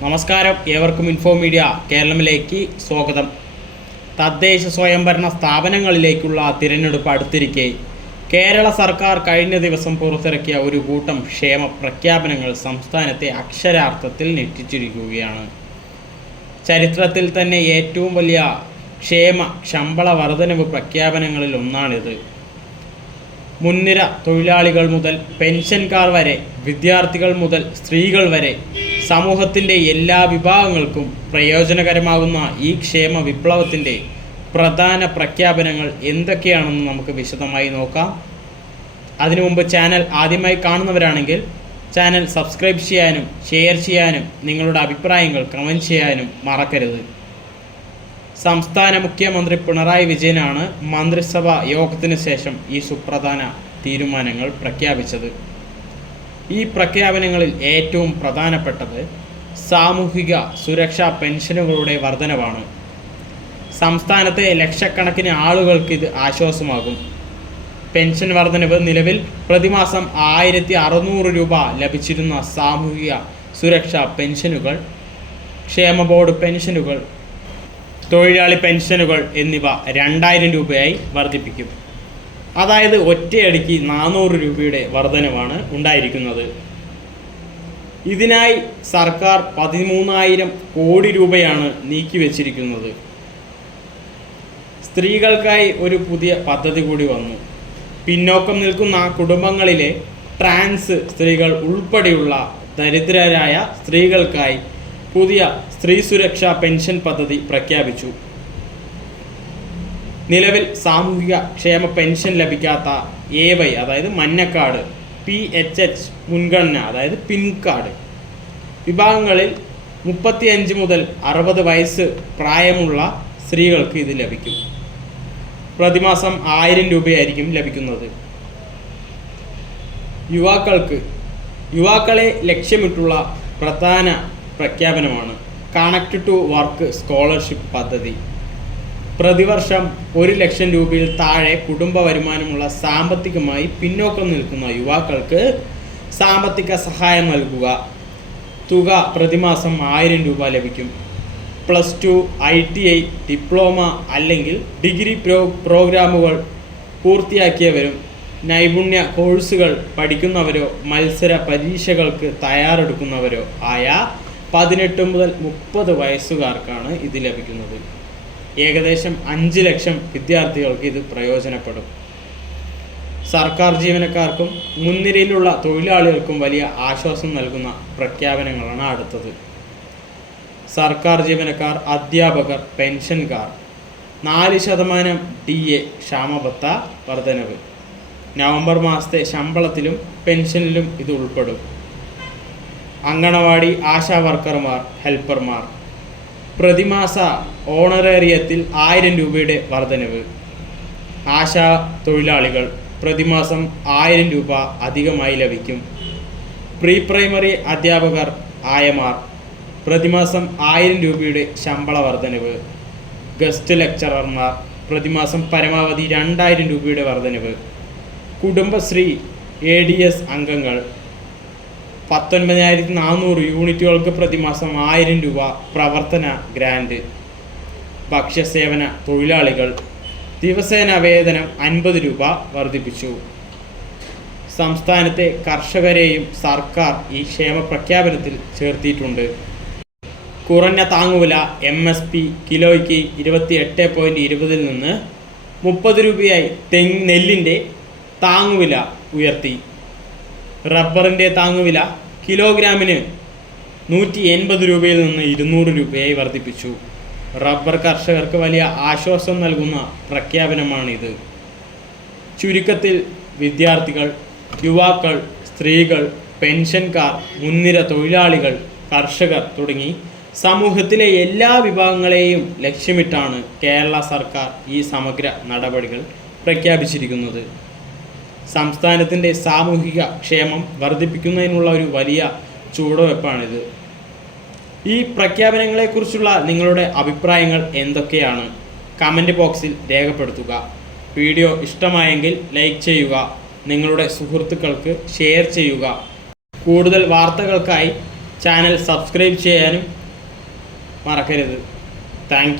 നമസ്കാരം. ഏവർക്കും info media കേരളമിലേക്ക് സ്വാഗതം. തദ്ദേശ സ്വയംഭരണ സ്ഥാപനങ്ങളിലേക്കുള്ള തിരഞ്ഞെടുപ്പ് അടുത്തിരിക്കെ. കേരള സർക്കാർ കഴിഞ്ഞ ദിവസം പുറത്തിറക്കിയ ഒരു കൂട്ടം ക്ഷേമ പ്രഖ്യാപനങ്ങൾ സംസ്ഥാനത്തെ അക്ഷരാർത്ഥത്തിൽ ഞെട്ടിച്ചിരിക്കുകയാണ്. ചരിത്രത്തിൽ തന്നെ ഏറ്റവും വലിയ ക്ഷേമ ശമ്പള വർധനവ് പ്രഖ്യാപനങ്ങളിൽ ഒന്നാണിത്. മുൻനിര തൊഴിലാളികൾ മുതൽ പെൻഷൻകാർ വരെ വിദ്യാർത്ഥികൾ മുതൽ സ്ത്രീകൾ വരെ സമൂഹത്തിന്റെ എല്ലാ വിഭാഗങ്ങൾക്കും പ്രയോജനകരമാകുന്ന ഈ ക്ഷേമ വിപ്ലവത്തിന്റെ പ്രധാന പ്രഖ്യാപനങ്ങൾ എന്തൊക്കെയാണെന്ന് നമുക്ക് വിശദമായി നോക്കാം. അതിനു മുമ്പ് ചാനൽ ആദ്യമായി കാണുന്നവരാണെങ്കിൽ ചാനൽ സബ്സ്ക്രൈബ് ചെയ്യാനും ഷെയർ ചെയ്യാനും നിങ്ങളുടെ അഭിപ്രായങ്ങൾ കമന്റ് ചെയ്യാനും മറക്കരുത്. സംസ്ഥാന മുഖ്യമന്ത്രി പിണറായി വിജയനാണ് മന്ത്രിസഭാ യോഗത്തിന് ശേഷം ഈ സുപ്രധാന തീരുമാനങ്ങൾ പ്രഖ്യാപിച്ചത്. ഈ പ്രഖ്യാപനങ്ങളിൽ ഏറ്റവും പ്രധാനപ്പെട്ടത് സാമൂഹിക സുരക്ഷാ പെൻഷനുകളുടെ വർധനവാണ്. സംസ്ഥാനത്തെ ലക്ഷക്കണക്കിന് ആളുകൾക്ക് ഇത് ആശ്വാസമാകും. പെൻഷൻ വർധനവ് നിലവിൽ പ്രതിമാസം ആയിരത്തി അറുന്നൂറ് രൂപ ലഭിച്ചിരുന്ന സാമൂഹിക സുരക്ഷാ പെൻഷനുകൾ ക്ഷേമ ബോർഡ് പെൻഷനുകൾ തൊഴിലാളി പെൻഷനുകൾ എന്നിവ രണ്ടായിരം രൂപയായി വർദ്ധിപ്പിക്കും അതായത് ഒറ്റയടിക്ക് നാനൂറ് രൂപയുടെ വർധനവാണ് ഉണ്ടായിരിക്കുന്നത്. ഇതിനായി സർക്കാർ പതിമൂന്നായിരം കോടി രൂപയാണ് നീക്കിവെച്ചിരിക്കുന്നത് സ്ത്രീകൾക്കായി ഒരു പുതിയ പദ്ധതി കൂടി വന്നു. പിന്നോക്കം നിൽക്കുന്ന കുടുംബങ്ങളിലെ ട്രാൻസ് സ്ത്രീകൾ ഉൾപ്പെടെയുള്ള ദരിദ്രരായ സ്ത്രീകൾക്കായി പുതിയ സ്ത്രീ സുരക്ഷാ പെൻഷൻ പദ്ധതി പ്രഖ്യാപിച്ചു. നിലവിൽ സാമൂഹിക ക്ഷേമ പെൻഷൻ ലഭിക്കാത്ത എ വൈ അതായത് മഞ്ഞക്കാട് പി എച്ച് എച്ച് മുൻഗണന അതായത് പിൻകാട് വിഭാഗങ്ങളിൽ മുപ്പത്തിയഞ്ച് മുതൽ അറുപത് വയസ്സ് പ്രായമുള്ള സ്ത്രീകൾക്ക് ഇത് ലഭിക്കും. പ്രതിമാസം ആയിരം രൂപയായിരിക്കും ലഭിക്കുന്നത്. യുവാക്കൾക്ക് യുവാക്കളെ ലക്ഷ്യമിട്ടുള്ള പ്രധാന പ്രഖ്യാപനമാണ്. കണക്ട് ടു വർക്ക് സ്കോളർഷിപ്പ് പദ്ധതി. പ്രതിവർഷം ഒരു ലക്ഷം രൂപയിൽ താഴെ കുടുംബ വരുമാനമുള്ള സാമ്പത്തികമായി പിന്നോക്കം നിൽക്കുന്ന യുവാക്കൾക്ക് സാമ്പത്തിക സഹായം നൽകുക. തുക പ്രതിമാസം ആയിരം രൂപ ലഭിക്കും. Plus two I T I diploma അല്ലെങ്കിൽ ഡിഗ്രി പ്രോ പ്രോഗ്രാമുകൾ പൂർത്തിയാക്കിയവരും നൈപുണ്യ കോഴ്സുകൾ പഠിക്കുന്നവരോ മത്സര പരീക്ഷകൾക്ക് തയ്യാറെടുക്കുന്നവരോ ആയ പതിനെട്ട് മുതൽ മുപ്പത് വയസ്സുകാർക്കാണ് ഇത് ലഭിക്കുന്നത്. ഏകദേശം അഞ്ച് ലക്ഷം വിദ്യാർത്ഥികൾക്ക് ഇത് പ്രയോജനപ്പെടും. സർക്കാർ ജീവനക്കാർക്കും മുൻനിരയിലുള്ള തൊഴിലാളികൾക്കും വലിയ ആശ്വാസം നൽകുന്ന പ്രഖ്യാപനങ്ങളാണ് അടുത്തത്. സർക്കാർ ജീവനക്കാർ അധ്യാപകർ പെൻഷൻകാർ നാല് ശതമാനം ഡി എ ക്ഷാമബത്ത വർധനവ്. നവംബർ മാസത്തെ ശമ്പളത്തിലും പെൻഷനിലും ഇത് ഉൾപ്പെടും. അങ്കണവാടി ആശാ വർക്കർമാർ ഹെൽപ്പർമാർ പ്രതിമാസ ഓണറേറിയത്തിൽ ആയിരം രൂപയുടെ വർധനവ്. ആശാ തൊഴിലാളികൾ പ്രതിമാസം ആയിരം രൂപ അധികമായി ലഭിക്കും. പ്രീ പ്രൈമറി അധ്യാപകർ ആയമാർ പ്രതിമാസം ആയിരം രൂപയുടെ ശമ്പള വർധനവ്. ഗസ്റ്റ് ലെക്ചറർമാർ പ്രതിമാസം പരമാവധി രണ്ടായിരം രൂപയുടെ വർധനവ്. കുടുംബശ്രീ എ ഡി എസ് അംഗങ്ങൾ പത്തൊൻപതിനായിരത്തി നാനൂറ് യൂണിറ്റുകൾക്ക് പ്രതിമാസം ആയിരം രൂപ പ്രവർത്തന ഗ്രാൻഡ് ഭക്ഷ്യസേവന തൊഴിലാളികൾ ദിവസേന വേതനം അൻപത് രൂപ വർദ്ധിപ്പിച്ചു. സംസ്ഥാനത്തെ കർഷകരെയും സർക്കാർ ഈ ക്ഷേമ പ്രഖ്യാപനത്തിൽ ചേർത്തിയിട്ടുണ്ട്. കുറഞ്ഞ താങ്ങുവില എം എസ് പി കിലോയ്ക്ക് ഇരുപത്തി എട്ട് പോയിന്റ് ഇരുപതിൽ നിന്ന് മുപ്പത് രൂപയായി തെങ്ങ് നെല്ലിന്റെ താങ്ങുവില ഉയർത്തി. റബ്ബറിന്റെ താങ്ങുവില കിലോഗ്രാമിന് നൂറ്റി എൺപത് രൂപയിൽ നിന്ന് ഇരുന്നൂറ് രൂപയായി വർദ്ധിപ്പിച്ചു. റബ്ബർ കർഷകർക്ക് വലിയ ആശ്വാസം നൽകുന്ന പ്രഖ്യാപനമാണിത്. ചുരുക്കത്തിൽ വിദ്യാർത്ഥികൾ യുവാക്കൾ സ്ത്രീകൾ പെൻഷൻകാർ മുൻനിര തൊഴിലാളികൾ കർഷകർ തുടങ്ങി സമൂഹത്തിലെ എല്ലാ വിഭാഗങ്ങളെയും ലക്ഷ്യമിട്ടാണ് കേരള സർക്കാർ ഈ സമഗ്ര നടപടികൾ പ്രഖ്യാപിച്ചിരിക്കുന്നത്. സംസ്ഥാനത്തിന്റെ സാമൂഹിക ക്ഷേമം വർദ്ധിപ്പിക്കുന്നതിനുള്ള ഒരു വലിയ ചുവടുവെപ്പാണിത് ഈ പ്രഖ്യാപനങ്ങളെക്കുറിച്ചുള്ള നിങ്ങളുടെ അഭിപ്രായങ്ങൾ എന്തൊക്കെയാണ്? കമന്റ് ബോക്സിൽ രേഖപ്പെടുത്തുക. വീഡിയോ ഇഷ്ടമായെങ്കിൽ ലൈക്ക് ചെയ്യുക. നിങ്ങളുടെ സുഹൃത്തുക്കൾക്ക് ഷെയർ ചെയ്യുക. കൂടുതൽ വാർത്തകൾക്കായി ചാനൽ സബ്സ്ക്രൈബ് ചെയ്യാനും മറക്കരുത്. താങ്ക്